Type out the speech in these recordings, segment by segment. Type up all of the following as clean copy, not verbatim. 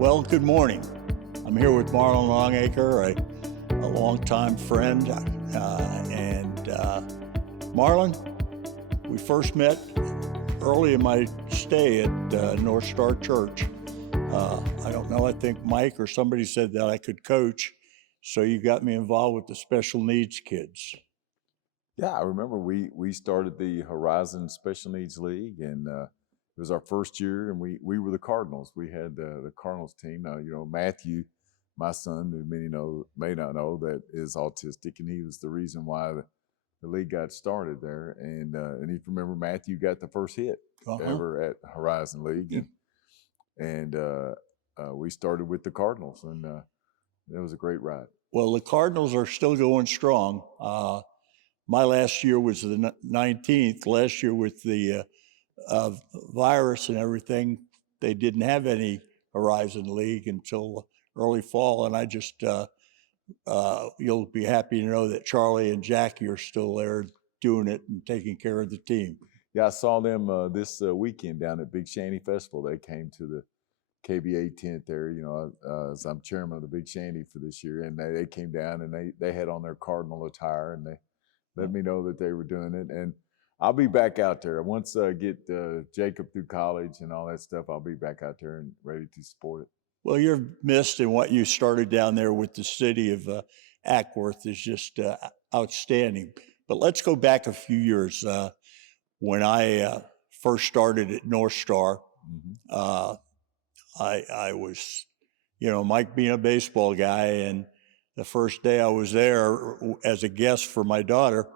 Well, good morning. I'm here with Marlon Longacre, a longtime friend. Marlon, we first met early in my stay at North Star Church. I don't know, I think Mike or somebody said that I could coach, so you got me involved with the special needs kids. Yeah, I remember we started the Horizon Special Needs League, and it was our first year, and we were the Cardinals. We had the Cardinals team. Matthew, my son, who many may not know, that is autistic, and he was the reason why the league got started there. And if you remember, Matthew got the first hit ever at Horizon League, and we started with the Cardinals, and it was a great ride. Well, the Cardinals are still going strong. My last year was the 19th. Last year with the virus and everything, they didn't have any Horizon League until early fall. And I just, you'll be happy to know that Charlie and Jackie are still there doing it and taking care of the team. Yeah, I saw them this weekend down at Big Shanty Festival. They came to the KBA tent there, as I'm chairman of the Big Shanty for this year, and they came down and they had on their Cardinal attire, and they let me know that they were doing it. And I'll be back out there. Once I get Jacob through college and all that stuff, I'll be back out there and ready to support it. Well, you're missed, and what you started down there with the city of Ackworth is just outstanding. But let's go back a few years. When I first started at North Star, I was, Mike being a baseball guy, and the first day I was there as a guest for my daughter,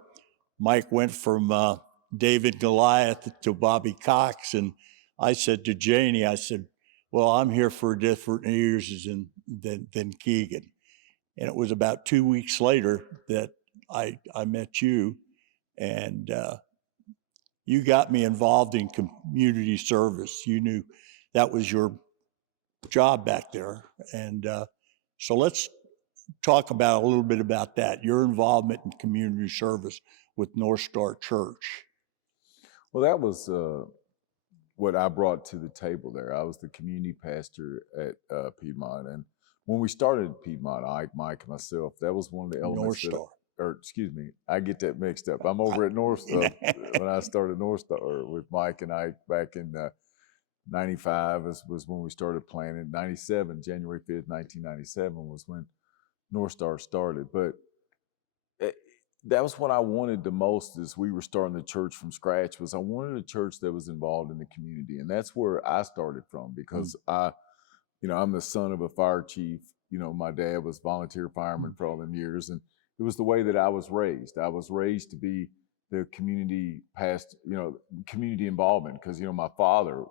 Mike went from David Goliath to Bobby Cox, and I said to Janie, I said, well, I'm here for different reasons than Keegan. And it was about 2 weeks later that I met you, and you got me involved in community service. You knew that was your job back there. And so let's talk about a little bit about that, your involvement in community service with North Star Church. Well, that was what I brought to the table there. I was the community pastor at Piedmont. And when we started at Piedmont, Mike, and myself, that was one of the elements. North Star. I get that mixed up. I'm over at North Star when I started North Star with Mike and Ike back in 95 was when we started planning. 97, January 5th, 1997 was when North Star started. But that was what I wanted the most as we were starting the church from scratch. Was I wanted a church that was involved in the community. And that's where I started from, because I'm the son of a fire chief. My dad was volunteer fireman for all them years, and it was the way that I was raised. I was raised to be the community community involvement, because, my father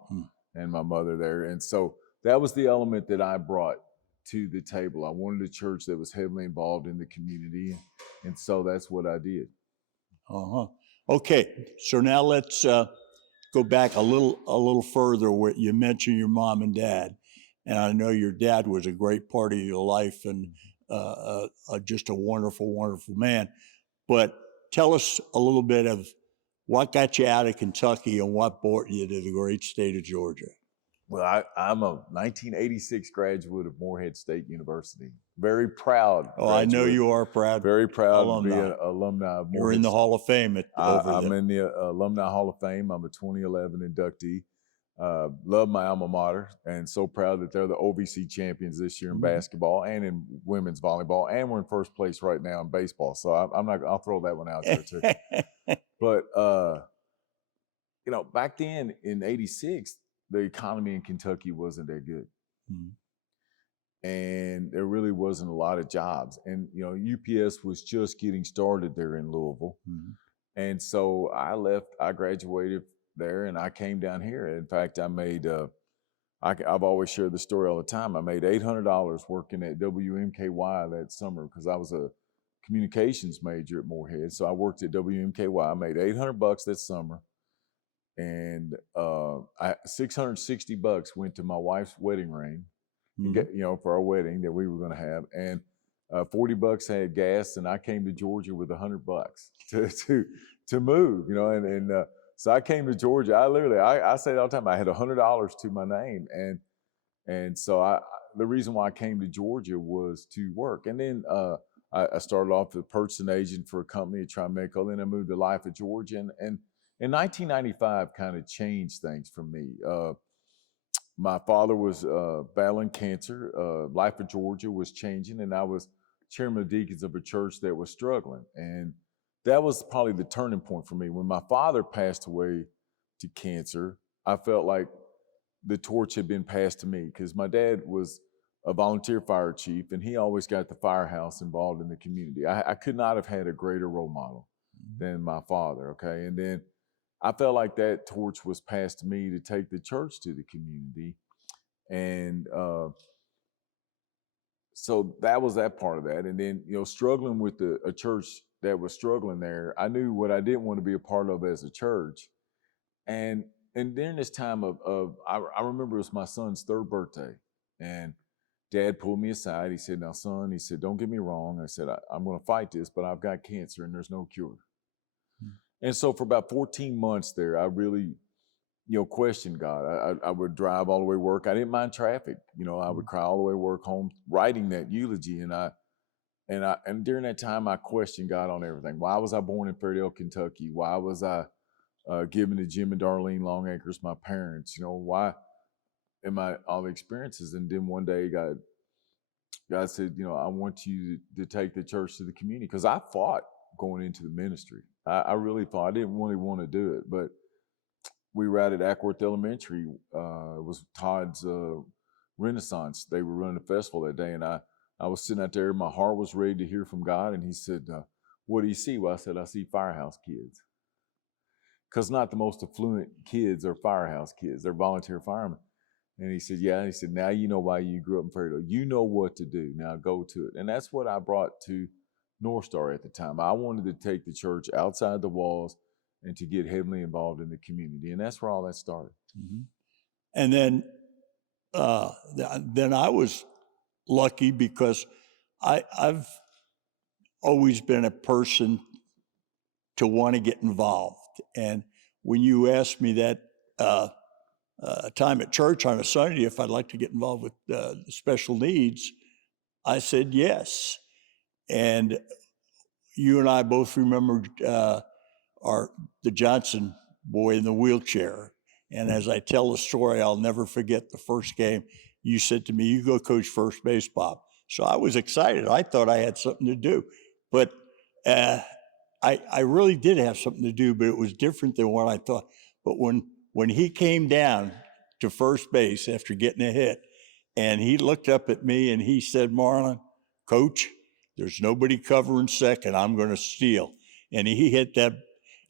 and my mother there. And so that was the element that I brought to the table. I wanted a church that was heavily involved in the community. And so that's what I did. Okay. So now let's go back a little further where you mentioned your mom and dad. And I know your dad was a great part of your life and just a wonderful, wonderful man. But tell us a little bit of what got you out of Kentucky and what brought you to the great state of Georgia. Well, I'm a 1986 graduate of Morehead State University. Very proud. Oh, graduate. I know you are proud. Very proud to be an alumni of Morehead. You're in the Hall of Fame I'm in the Alumni Hall of Fame. I'm a 2011 inductee. Love my alma mater, and so proud that they're the OVC champions this year in basketball and in women's volleyball, and we're in first place right now in baseball. So I'll throw that one out there too. But back then in '86, the economy in Kentucky wasn't that good, and there really wasn't a lot of jobs. And UPS was just getting started there in Louisville, and so I left. I graduated there, and I came down here. In fact, I made I've always shared the story all the time. I made $800 working at WMKY that summer, because I was a communications major at Morehead. So I worked at WMKY. I made $800 that summer, and $660 went to my wife's wedding ring, for our wedding that we were going to have, and $40 had gas, and I came to Georgia with $100 to move, and so I came to Georgia. I say it all the time. I had $100 to my name, and so the reason why I came to Georgia was to work. And then I started off as a purchasing agent for a company at Trimeco. Then I moved to Life of Georgia. And in 1995 kind of changed things for me. My father was battling cancer. Life of Georgia was changing, and I was chairman of deacons of a church that was struggling. And that was probably the turning point for me. When my father passed away to cancer, I felt like the torch had been passed to me, because my dad was a volunteer fire chief, and he always got the firehouse involved in the community. I could not have had a greater role model than my father, okay? And then I felt like that torch was passed to me to take the church to the community. And so that was that part of that. And then, struggling with a church that was struggling there, I knew what I didn't want to be a part of as a church. And during this time I remember it was my son's 3rd birthday, and Dad pulled me aside. He said, "Now, son," he said, "don't get me wrong." I said, "I'm going to fight this, but I've got cancer and there's no cure." And so for about 14 months there, I really, questioned God. I would drive all the way to work. I didn't mind traffic. I would cry all the way to work home, writing that eulogy. And during that time, I questioned God on everything. Why was I born in Fairdale, Kentucky? Why was I given to Jim and Darlene Longacre as my parents? Why am I all the experiences? And then one day, God said, I want you to take the church to the community, because I fought going into the ministry. I really fought. I didn't really want to do it, but we were out at Ackworth Elementary. It was Todd's Renaissance. They were running a festival that day, and I was sitting out there. My heart was ready to hear from God, and he said, "What do you see?" Well, I said, "I see firehouse kids." Because not the most affluent kids are firehouse kids. They're volunteer firemen. And he said, "Yeah." And he said, "Now you know why you grew up in Fairdale. You know what to do. Now go to it." And that's what I brought to North Star at the time. I wanted to take the church outside the walls and to get heavily involved in the community. And that's where all that started. Mm-hmm. And then I was lucky, because I've always been a person to want to get involved. And when you asked me that time at church on a Sunday if I'd like to get involved with special needs, I said yes. And you and I both remember the Johnson boy in the wheelchair. And as I tell the story, I'll never forget the first game. You said to me, "You go coach first base, Bob." So I was excited. I thought I had something to do. But I really did have something to do, but it was different than what I thought. But when he came down to first base after getting a hit, and he looked up at me and he said, "Marlon, Coach, there's nobody covering second. I'm going to steal." And he hit that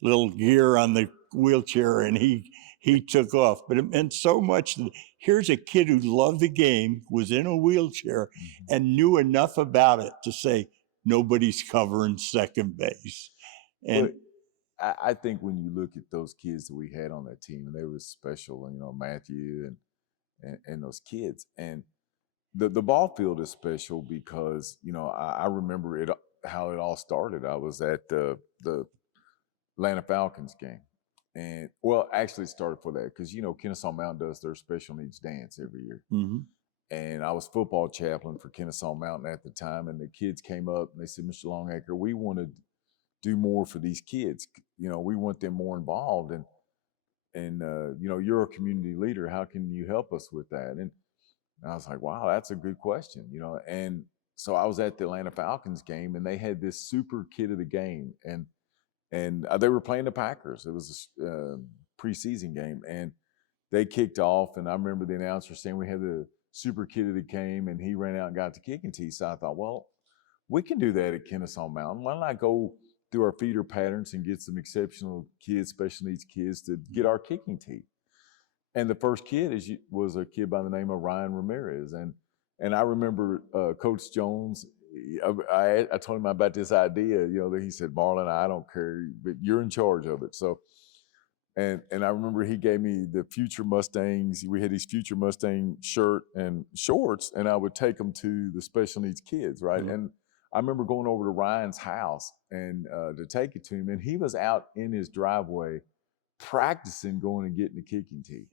little gear on the wheelchair, and he took off. But it meant so much that here's a kid who loved the game, was in a wheelchair, and knew enough about it to say, "Nobody's covering second base." And I think when you look at those kids that we had on that team, and they were special, Matthew and those kids, and the ball field is special because, I remember how it all started. I was at the Atlanta Falcons game. And actually it started for that because, Kennesaw Mountain does their special needs dance every year. mm-hmm. And I was football chaplain for Kennesaw Mountain at the time. And the kids came up and they said, "Mr. Longacre, we want to do more for these kids. We want them more involved. And you're a community leader. How can you help us with that?" And I was like, "Wow, that's a good question." And so I was at the Atlanta Falcons game, and they had this super kid of the game. And they were playing the Packers. It was a preseason game, and they kicked off. And I remember the announcer saying we had the super kid of the game, and he ran out and got the kicking tee. So I thought, well, we can do that at Kennesaw Mountain. Why don't I go through our feeder patterns and get some exceptional kids, special needs kids, to get our kicking tee? And the first kid was a kid by the name of Ryan Ramirez. And I remember Coach Jones, I told him about this idea, that he said, "Marlon, I don't care, but you're in charge of it." So, and I remember he gave me the Future Mustangs. We had these Future Mustang shirt and shorts, and I would take them to the special needs kids, right? Mm-hmm. And I remember going over to Ryan's house and to take it to him, and he was out in his driveway practicing going and getting the kicking tee.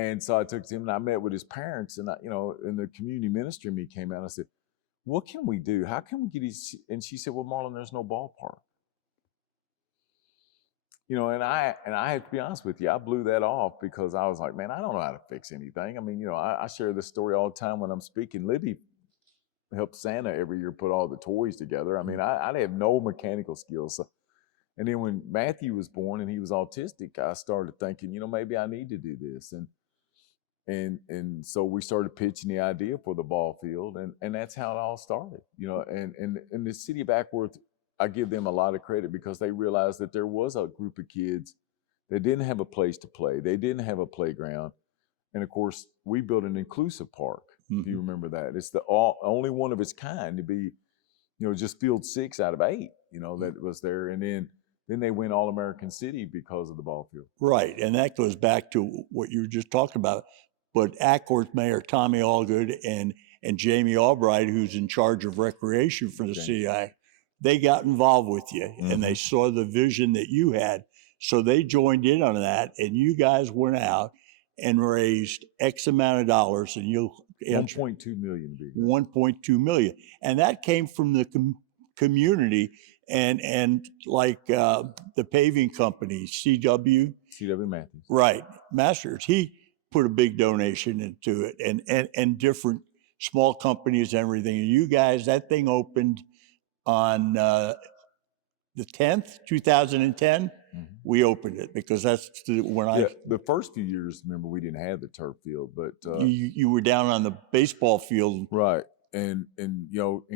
And so I took him and I met with his parents, and and the community ministry me came out and I said, what can we do? How can we get these? And she said, well, Marlon, there's no ballpark. And I have to be honest with you, I blew that off because I was like, man, I don't know how to fix anything. I mean, I share this story all the time when I'm speaking. Libby helped Santa every year put all the toys together. I mean, I have no mechanical skills. So, and then when Matthew was born and he was autistic, I started thinking, maybe I need to do this. And so we started pitching the idea for the ball field, and that's how it all started. And the city of Ackworth, I give them a lot of credit because they realized that there was a group of kids that didn't have a place to play. They didn't have a playground. And of course, we built an inclusive park, if you remember that. It's the only one of its kind to be, just field 6 out of 8, that was there. And then they went All-American City because of the ball field. Right, and that goes back to what you were just talking about. But Ackworth Mayor Tommy Allgood and Jamie Albright, who's in charge of recreation for the CI, they got involved with you, and they saw the vision that you had. So they joined in on that, and you guys went out and raised X amount of dollars, and you'll answer. 1.2 million. 1.2 million. And that came from the community and like the paving company, CW Matthews. Right, Masters. He put a big donation into it, and different small companies and everything. And you guys, that thing opened on the 10th, 2010. We opened it because that's when the first few years, remember, we didn't have the turf field, but you were down on the baseball field. Right. And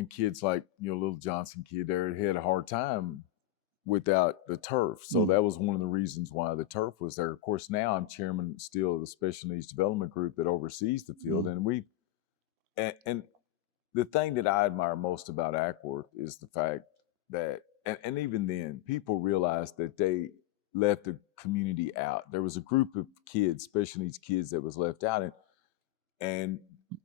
kids like, little Johnson kid there had a hard time without the turf. So that was one of the reasons why the turf was there. Of course, now I'm chairman still of the Special Needs Development Group that oversees the field. And the thing that I admire most about Ackworth is the fact that, and even then, people realized that they left the community out. There was a group of kids, special needs kids, that was left out, and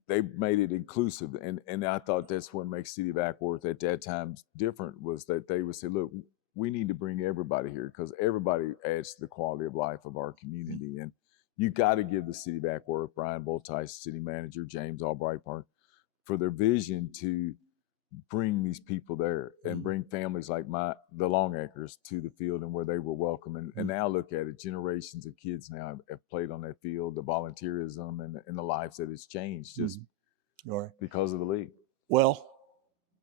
they made it inclusive. And I thought that's what makes City of Ackworth at that time different, was that they would say, look, we need to bring everybody here because everybody adds to the quality of life of our community. And you got to give the City of Ackworth, Brian Boltice, city manager, James Albright Park, for their vision to bring these people there and bring families like the Longacres to the field and where they were welcome. And now look at it, generations of kids now have played on that field, the volunteerism and the lives that it's changed just because of the league. Well,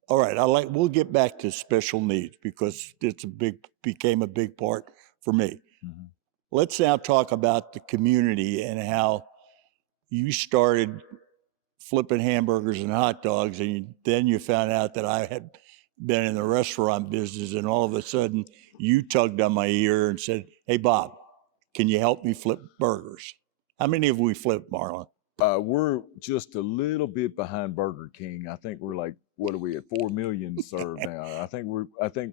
all right. We'll get back to special needs because became a big part for me. Let's now talk about the community and how you started flipping hamburgers and hot dogs, and then you found out that I had been in the restaurant business, and all of a sudden you tugged on my ear and said, hey, Bob, can you help me flip burgers? How many have we flipped, Marlon? We're just a little bit behind Burger King. I think we're like, what are we at? 4 million served now. I think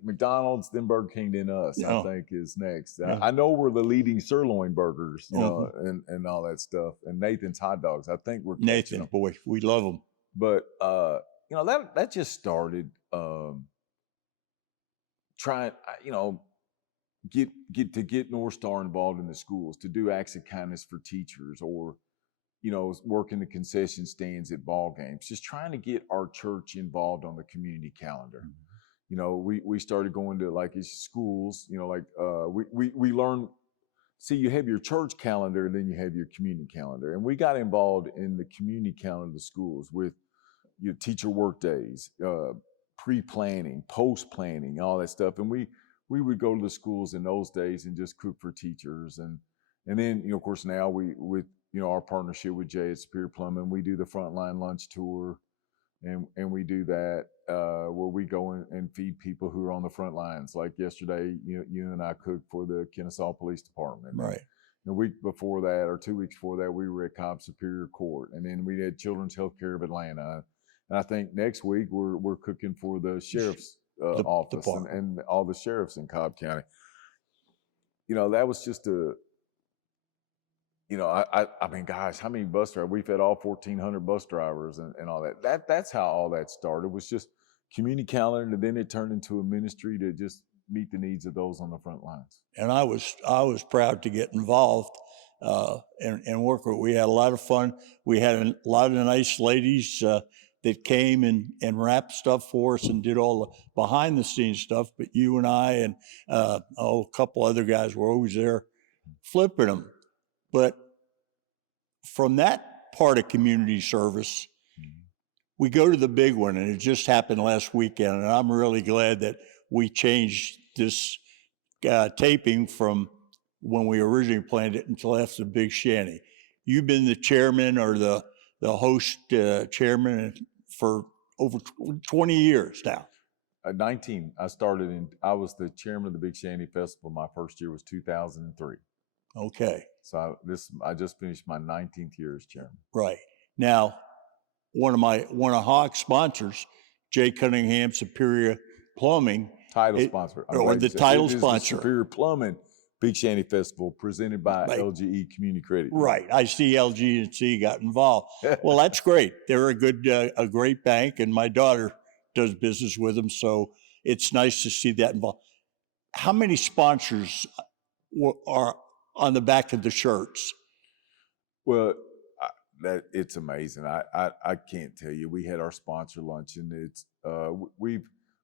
McDonald's, then Burger King, then us. I think is next. I know we're the leading sirloin burgers, and all that stuff. And Nathan's hot dogs. I think we're Nathan. Boy, we love them. But that just started trying. Get North Star involved in the schools, to do acts of kindness for teachers, or working the concession stands at ball games, just trying to get our church involved on the community calendar. We started going to like schools, we learned, see, you have your church calendar, and then you have your community calendar. And we got involved in the community calendar of the schools with teacher work days, pre-planning, post-planning, all that stuff. And we would go to the schools in those days and just cook for teachers. And then, of course, now with our partnership with Jay at Superior Plumbing, we do the Frontline Lunch Tour, and we do that where we go and feed people who are on the front lines. Like yesterday, you and I cooked for the Kennesaw Police Department. Right. The week before that, or 2 weeks before that, we were at Cobb Superior Court, and then we had Children's Healthcare of Atlanta. And I think next week we're cooking for the sheriff's office and all the sheriffs in Cobb County. That was just I mean, gosh, how many bus drivers? We fed all 1,400 bus drivers and all that. That's how all that started, was just community calendar, and then it turned into a ministry to just meet the needs of those on the front lines. And I was proud to get involved and work with. We had a lot of fun. We had a lot of nice ladies that came and wrapped stuff for us and did all the behind the scenes stuff. But you and I and a couple other guys were always there flipping them. But from that part of community service, we go to the big one, and it just happened last weekend. And I'm really glad that we changed this taping from when we originally planned it until after the big shanty. You've been the chairman or the host chairman for over 20 years now. 19. I was the chairman of the Big Shanty Festival. My first year was 2003. Okay. So I just finished my 19th year as chairman. Right. Now, one of Hawk's sponsors, Jay Cunningham Superior Plumbing, Sponsor. Or the title sponsor. The Superior Plumbing Big Shanty Festival presented by LGE Community Credit. Right. I see LG&C got involved. Well, that's great. They're a great bank, and my daughter does business with them, so it's nice to see that involved. How many sponsors are on the back of the shirts? Well, it's amazing. I can't tell you. We had our sponsor luncheon. It's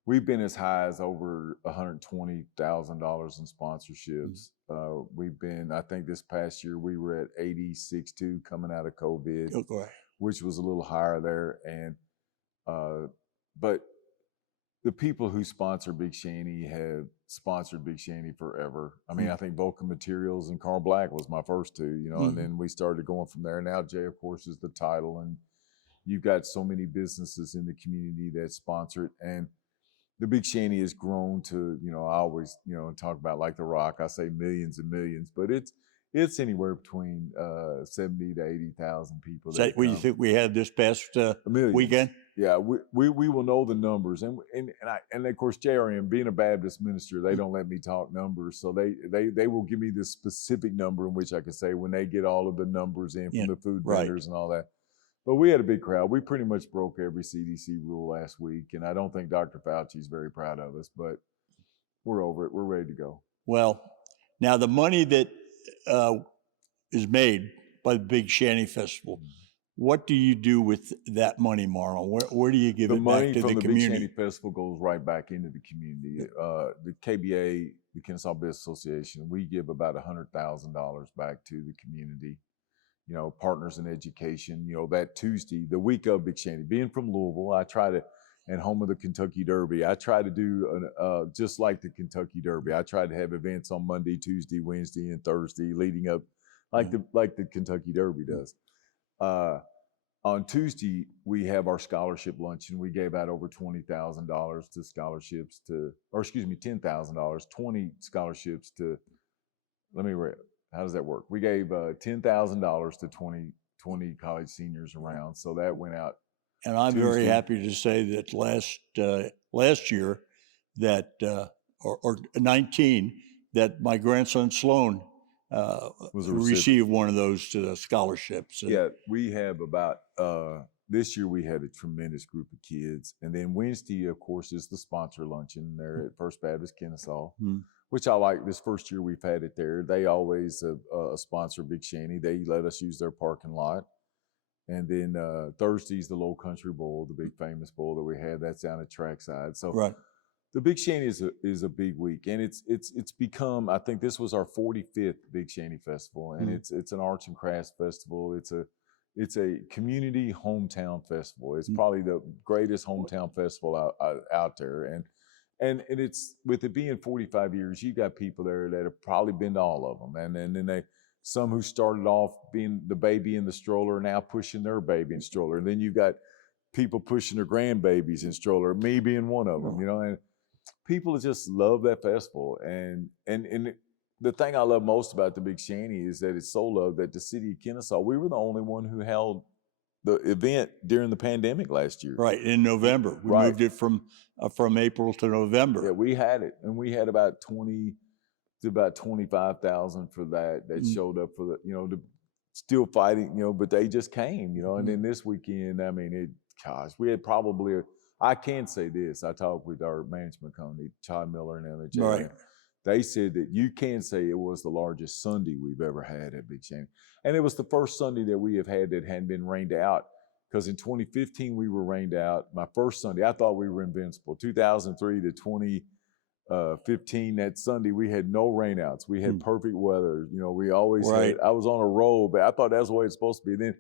we've been as high as over $120,000 in sponsorships. We've been, I think this past year we were at 86.2 coming out of COVID, which was a little higher there. And but the people who sponsor Big Shanty have sponsored Big Shanty forever. I mean, I think Vulcan Materials and Carl Black was my first two, and then we started going from there. Now Jay, of course, is the title, and you've got so many businesses in the community that sponsor it. And the Big Shanty has grown to, I always, talk about like the Rock. I say millions and millions, but it's anywhere between 70 to 80,000 people. Is that what you think we had this past weekend? Yeah, we will know the numbers, and of course JRM, being a Baptist minister, they don't let me talk numbers, so they will give me the specific number in which I can say when they get all of the numbers in from the food vendors and all that. But we had a big crowd. We pretty much broke every CDC rule last week, and I don't think Dr. Fauci is very proud of us, but we're over it. We're ready to go. Well, now the money that is made by the Big Shanty Festival, what do you do with that money, Marlon? Where do you give it back to the community? The money from the Big Shanty Festival goes right back into the community. The KBA, the Kennesaw Business Association, we give about $100,000 back to the community. Partners in education. That Tuesday, the week of Big Shanty, being from Louisville, I try to, and home of the Kentucky Derby, I try to do just like the Kentucky Derby. I try to have events on Monday, Tuesday, Wednesday, and Thursday leading up, like the Kentucky Derby does. On Tuesday, we have our scholarship luncheon. We gave out over $20,000 to scholarships $10,000, 20 scholarships to, how does that work? We gave $10,000 to 20 college seniors around. So that went out. And I'm very happy to say that last year that, or 19, that my grandson Sloan received one of those scholarships. Yeah, we have about, this year we had a tremendous group of kids. And then Wednesday, of course, is the sponsor luncheon there at First Baptist Kennesaw, which I like. This first year we've had it there. They always sponsor Big Shanty. They let us use their parking lot. And then Thursday's the Low Country Bowl, the big famous bowl that we had. That's down at Trackside. So the Big Shanty is a big week, and it's become. I think this was our 45th Big Shanty Festival, and it's an arts and crafts festival. It's a community hometown festival. It's probably the greatest hometown festival out there, and it's, with it being 45 years, you got people there that have probably been to all of them, and then some who started off being the baby in the stroller are now pushing their baby in stroller. And then you got people pushing their grandbabies in stroller, me being one of them, and people just love that festival. And the thing I love most about the Big Shanty is that it's so loved that the city of Kennesaw, we were the only one who held the event during the pandemic last year. Right, in November. We moved it from April to November. Yeah, we had it. And we had about 25,000 for that showed up for the, still fighting, but they just came, and then this weekend, we had probably, I can say this, I talked with our management company, Todd Miller and them, they said that you can say it was the largest Sunday we've ever had at Big Shanty. And it was the first Sunday that we have had that hadn't been rained out. Because in 2015, we were rained out. My first Sunday, I thought we were invincible. 2003 to 2015, that Sunday, we had no rainouts. We had perfect weather. You know, we always had, I was on a roll, but I thought that's the way it's supposed to be.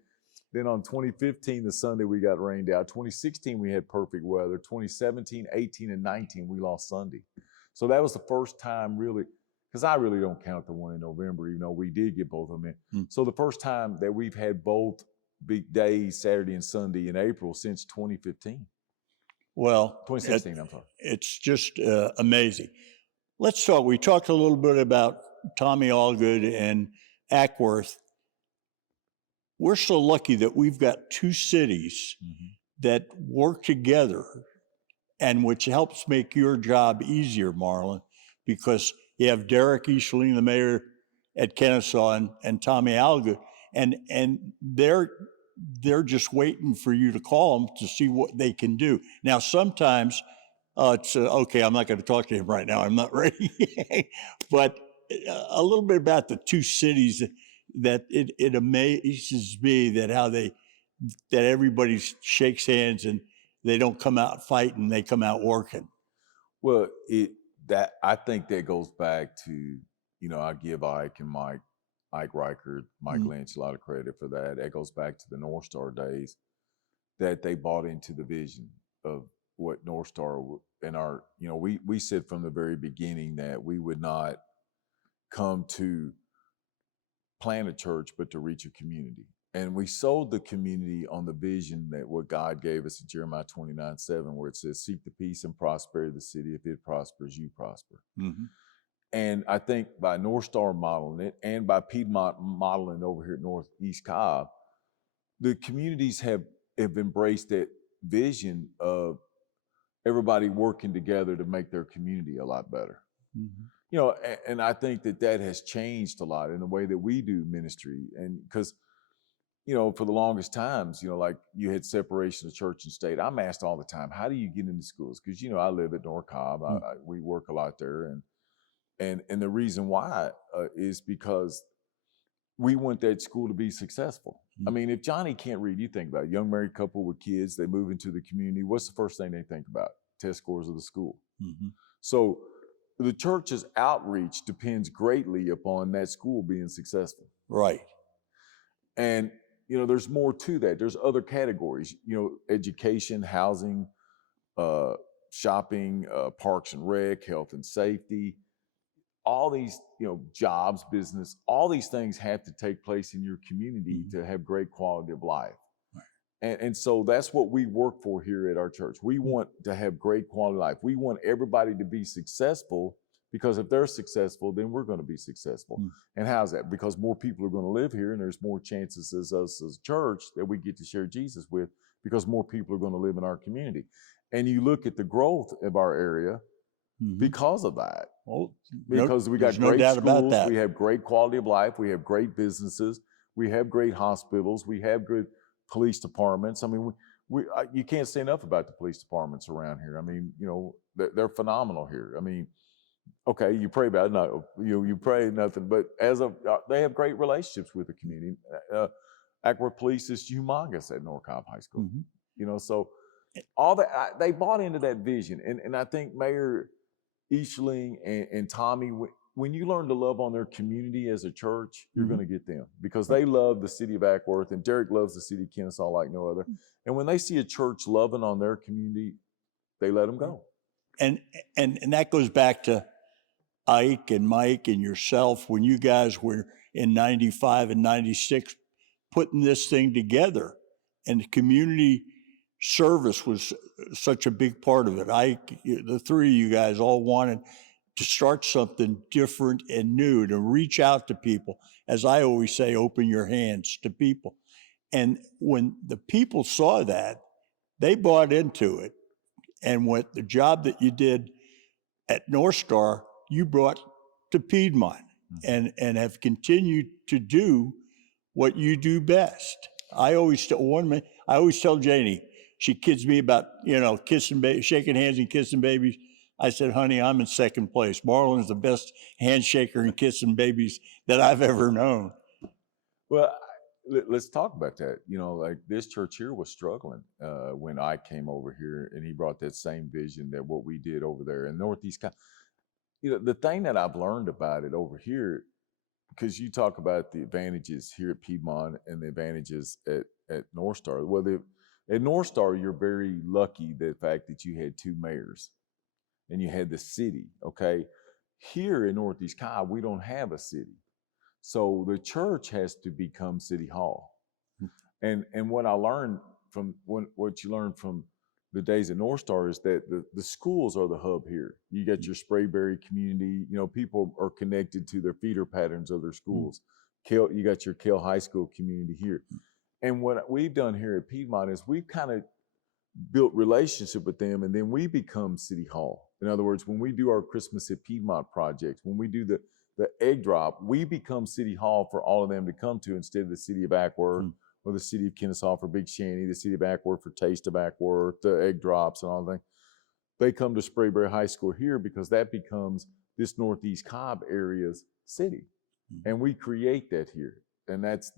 Then on 2015, the Sunday we got rained out. 2016, we had perfect weather. 2017, 18, and 19, we lost Sunday. So that was the first time really, because I really don't count the one in November, even though we did get both of them in. So the first time that we've had both big days, Saturday and Sunday in April since 2015. Well, 2016, I'm sorry. It's just amazing. Let's talk. We talked a little bit about Tommy Allgood and Ackworth. We're so lucky that we've got two cities that work together, and which helps make your job easier, Marlon, because you have Derek Easterling, the mayor at Kennesaw, and Tommy Allgood, and they're just waiting for you to call them to see what they can do. Now, sometimes it's okay, I'm not going to talk to him right now, I'm not ready. But a little bit about the two cities that it amazes me that how that everybody shakes hands and they don't come out fighting, they come out working. Well, I think that goes back to, you know, I give Ike and Mike Reichert, Mike Lynch a lot of credit for that. That goes back to the North Star days, that they bought into the vision of what North Star and our, you know, we said from the very beginning that we would not come to plant a church, but to reach a community. And we sold the community on the vision that what God gave us in Jeremiah 29:7, where it says, seek the peace and prosperity of the city. If it prospers, you prosper. And I think by North Star modeling it and by Piedmont modeling over here at Northeast Cobb, the communities have embraced that vision of everybody working together to make their community a lot better. You know, and I think that has changed a lot in the way that we do ministry. And because, you know, for the longest times, you know, like you had separation of church and state. I'm asked all the time, how do you get into schools? Because, you know, I live at North Cobb. We work a lot there. And the reason why is because we want that school to be successful. I mean, if Johnny can't read, you think about it. Young married couple with kids, they move into the community. What's the first thing they think about? Test scores of the school. So the church's outreach depends greatly upon that school being successful. Right. And, you know, there's more to that. There's other categories, you know, education, housing, shopping, parks and rec, health and safety. All these, you know, jobs, business, all these things have to take place in your community to have great quality of life. And so that's what we work for here at our church. We want to have great quality of life. We want everybody to be successful, because if they're successful, then we're going to be successful. And how's that? Because more people are going to live here, and there's more chances as us as a church that we get to share Jesus with, because more people are going to live in our community. And you look at the growth of our area because of that. Well, because we got great schools, we have great quality of life, we have great businesses, we have great hospitals, we have good police departments. I mean, you can't say enough about the police departments around here. I mean, you know, they're phenomenal here. I mean, okay, you pray about it, no, you pray nothing, but they have great relationships with the community. Ackworth Police is humongous at North Cobb High School. You know, so all that they bought into that vision, and I think Mayor Easterling and Tommy, when you learn to love on their community as a church, you're going to get them, because they love the city of Ackworth, and Derek loves the city of Kennesaw like no other. And when they see a church loving on their community, they let them go. And that goes back to Ike and Mike and yourself when you guys were in 95 and 96 putting this thing together, and community service was such a big part of it. The three of you guys all wanted to start something different and new, to reach out to people. As I always say, open your hands to people. And when the people saw that, they bought into it. And what the job that you did at North Star, you brought to Piedmont, and have continued to do what you do best. I always tell Janie, she kids me about, you know, shaking hands and kissing babies. I said, honey, I'm in second place. Marlon's the best handshaker and kissing babies that I've ever known. Well, let's talk about that. You know, like this church here was struggling when I came over here, and he brought that same vision that what we did over there in Northeast. You know, the thing that I've learned about it over here, because you talk about the advantages here at Piedmont and the advantages at North Star. Well, at North Star, you're very lucky the fact that you had 2 mayors and you had the city. Okay, here in Northeast Chi, we don't have a city. So the church has to become City Hall. And what I learned from what you learn from the days at North Star is that the schools are the hub here. You got your Sprayberry community, you know, people are connected to their feeder patterns of their schools. You got your Kell High School community here. And what we've done here at Piedmont is we've kind of built relationship with them, and then we become City Hall. In other words, when we do our Christmas at Piedmont projects, when we do the egg drop, we become City Hall for all of them to come to instead of the city of Ackworth or the city of Kennesaw for Big Shanty, the city of Ackworth for Taste of Ackworth, the egg drops and all that. They come to Sprayberry High School here because that becomes this Northeast Cobb area's city. And we create that here. And that's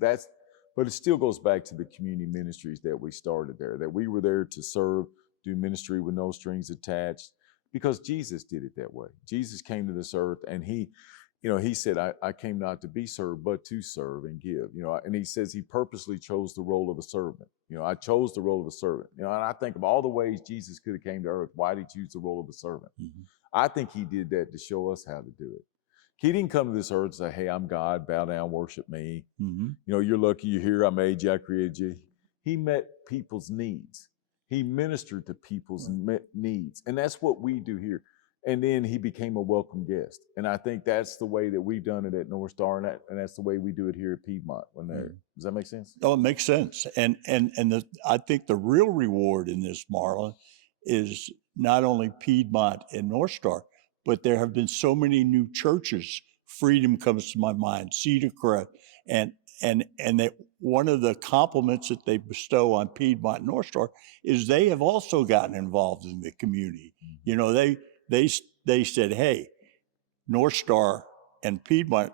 but it still goes back to the community ministries that we started there, that we were there to serve, do ministry with no strings attached, because Jesus did it that way. Jesus came to this earth and he said, I came not to be served, but to serve and give, and he says he purposely chose the role of a servant. I chose the role of a servant, and I think of all the ways Jesus could have came to earth. Why did he choose the role of a servant? I think he did that to show us how to do it. He didn't come to this earth and say, hey, I'm God, bow down, worship me. You're lucky you're here. I made you, I created you. He met people's needs. He ministered to people's needs. And that's what we do here. And then he became a welcome guest. And I think that's the way that we've done it at North Star, and that's the way we do it here at Piedmont. Does that make sense? Oh, it makes sense. And I think the real reward in this, Marlon, is not only Piedmont and North Star, but there have been so many new churches. Freedom comes to my mind, Cedar Crest, and that one of the compliments that they bestow on Piedmont and North Star is they have also gotten involved in the community. They said, hey, North Star and Piedmont,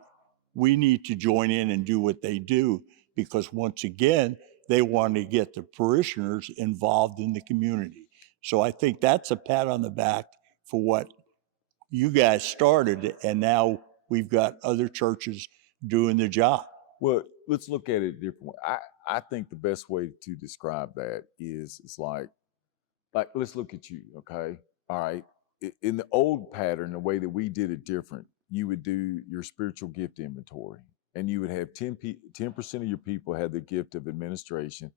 we need to join in and do what they do, because once again, they want to get the parishioners involved in the community. So I think that's a pat on the back for what you guys started, and now we've got other churches doing the job. Well, let's look at it a different way. I think the best way to describe that is it's like let's look at you, okay? All right. In the old pattern, the way that we did it different, you would do your spiritual gift inventory, and you would have 10% of your people had the gift of administration,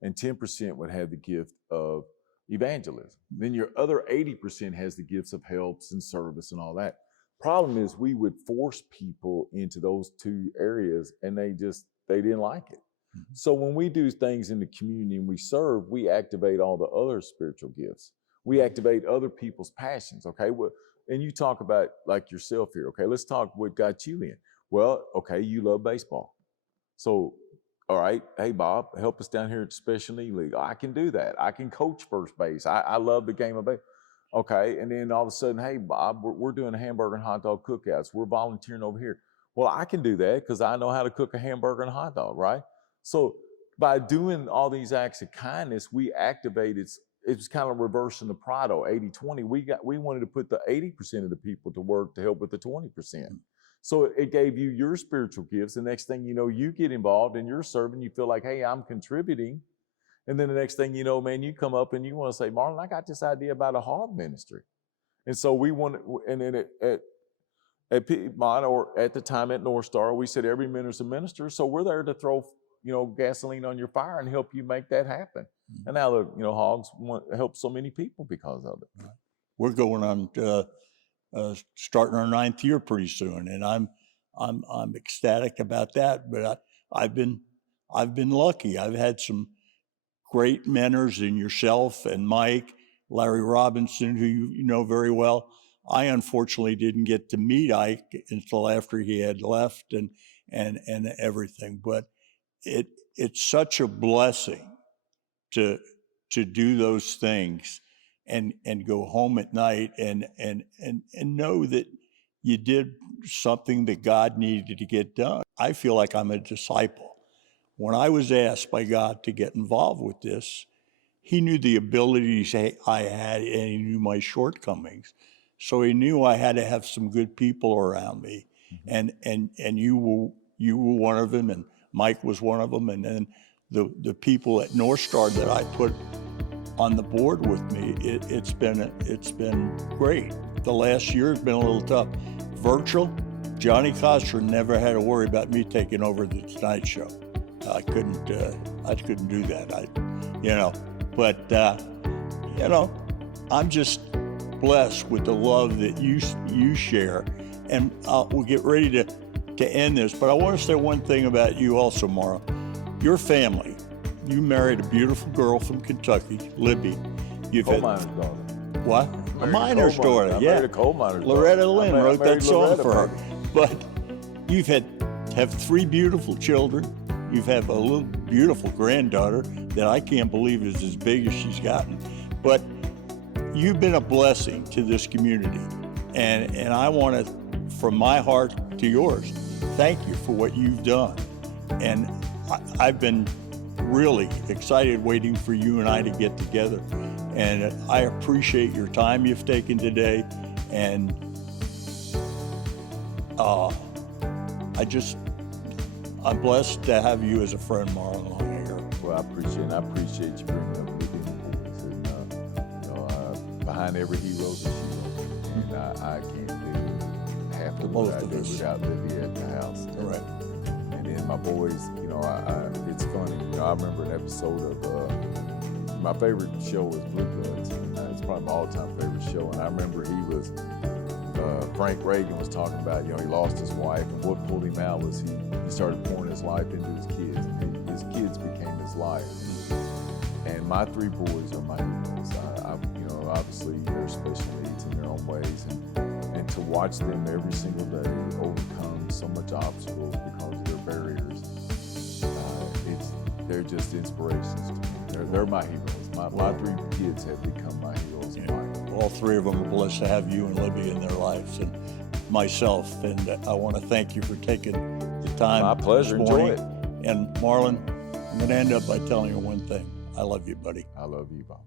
and 10% would have the gift of evangelism. Then your other 80% has the gifts of helps and service and all that. Problem is, we would force people into those 2 areas, and they didn't like it. So when we do things in the community and we serve, we activate all the other spiritual gifts. We activate other people's passions, okay? Well, and you talk about like yourself here, okay? Let's talk what got you in. Well, okay, you love baseball. So, all right, hey, Bob, help us down here at the Special Needs League. I can do that. I can coach first base. I love the game of baseball. Okay, and then all of a sudden, hey, Bob, we're doing a hamburger and hot dog cookouts. We're volunteering over here. Well, I can do that because I know how to cook a hamburger and a hot dog, right? So by doing all these acts of kindness, we activated. It was kind of reversing the Pareto, 80-20. We wanted to put the 80% of the people to work to help with the 20%. So it gave you your spiritual gifts. The next thing you know, you get involved and you're serving. You feel like, hey, I'm contributing. And then the next thing you know, man, you come up and you want to say, Marlon, I got this idea about a hog ministry. And so we wanted, and then at Piedmont, or at the time at North Star, we said every minister's a minister. So we're there to throw, gasoline on your fire and help you make that happen. And now the, hogs help so many people because of it. We're going on starting our 9th year pretty soon, and I'm ecstatic about that. But I've been lucky. I've had some great mentors in yourself and Mike, Larry Robinson, who you know very well. I unfortunately didn't get to meet Ike until after he had left and everything. But it's such a blessing to do those things. and go home at night and know that you did something that God needed to get done. I feel like I'm a disciple. When I was asked by God to get involved with this, he knew the abilities I had, and he knew my shortcomings. So he knew I had to have some good people around me. And you were one of them, and Mike was one of them, and then the people at North Star that I put on the board with me, it's been great. The last year has been a little tough. Virtual, Johnny Koster never had to worry about me taking over the Tonight Show. I couldn't do that. But I'm just blessed with the love that you share, and we'll get ready to end this. But I want to say one thing about you also, Marlon. Your family. You married a beautiful girl from Kentucky, Libby. Coal miner's daughter. What? A miner's daughter, I yeah. married a coal miner's Loretta daughter. Lynn I wrote that married song Loretta, for her. baby. But you've have 3 beautiful children. You have a little beautiful granddaughter that I can't believe is as big as she's gotten. But you've been a blessing to this community. And I want to, from my heart to yours, thank you for what you've done. And I've been really excited waiting for you and I to get together. And I appreciate your time you've taken today. And I'm blessed to have you as a friend, Marlon Longacre. Well, I appreciate you bringing up Libby and the boys. And, behind every hero is a hero. And I can't do half of what I do without Libby at the house. Right. And then my boys, it's funny. I remember an episode of my favorite show was Blue Bloods. It's probably my all-time favorite show. And I remember Frank Reagan was talking about, he lost his wife, and what pulled him out was he started pouring his life into his kids. And his kids became his life. And my 3 boys are my heroes. Obviously they're special needs in their own ways, and to watch them every single day overcome so much obstacles because of their barriers, they're just inspirations to me. They're my heroes. My 3 kids have become my heroes in life. All 3 of them are blessed to have you and Libby in their lives, and myself. And I want to thank you for taking the time. My pleasure. This Enjoy morning. it. And Marlon, I'm going to end up by telling you one thing. I love you, buddy. I love you, Bob.